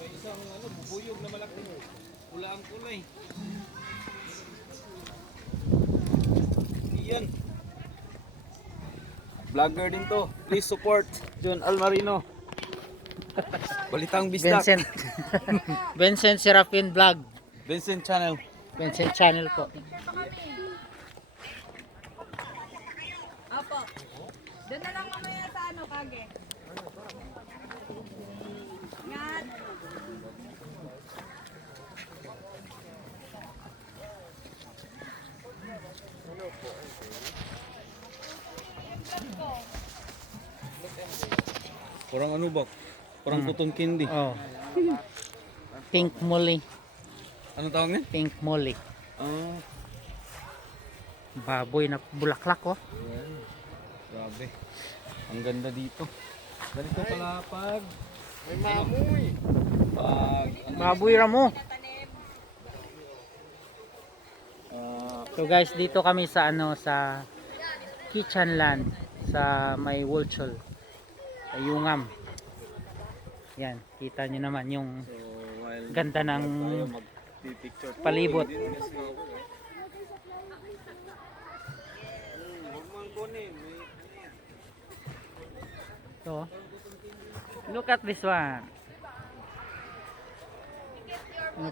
May isang bubuyog na malaki. Pula ang kulay. Iyan. Vlogger din to. Please support John Almarino. Balitang Bisdak. Vincent. Vincent Serafin Vlog. Vincent Channel. Vincent Channel po. Opo. Doon na lang mamaya sa ano, Kage. Yan. Parang ano ba? Parang cotton candy. Oh. Pink Molly. Ano tawag niya? Pink Molly. Ah, Baboy na bulaklak oh. yan. Grabe. Ang ganda dito. Ganito pala pag may mamoy. Pag Baboy ramo. ah, So guys, dito kami sa ano sa Kitchenland sa may Wolchol. Sa Yungam. Yan, kita nyo naman yung so while ganda ng tayo magpipicture palibot. So, look at this one.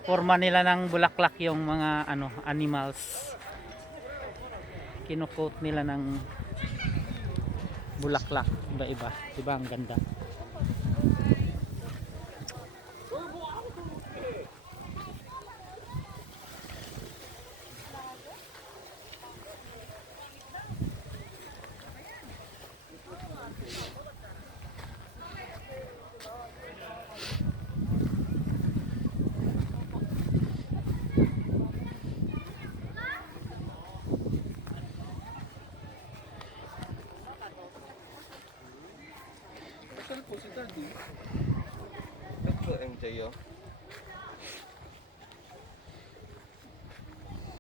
Forma nila ng bulaklak yung mga ano animals. Kinukot nila ng bulaklak iba-iba. Diba ang ganda? Saan po si Daddy? Ito MJ oh.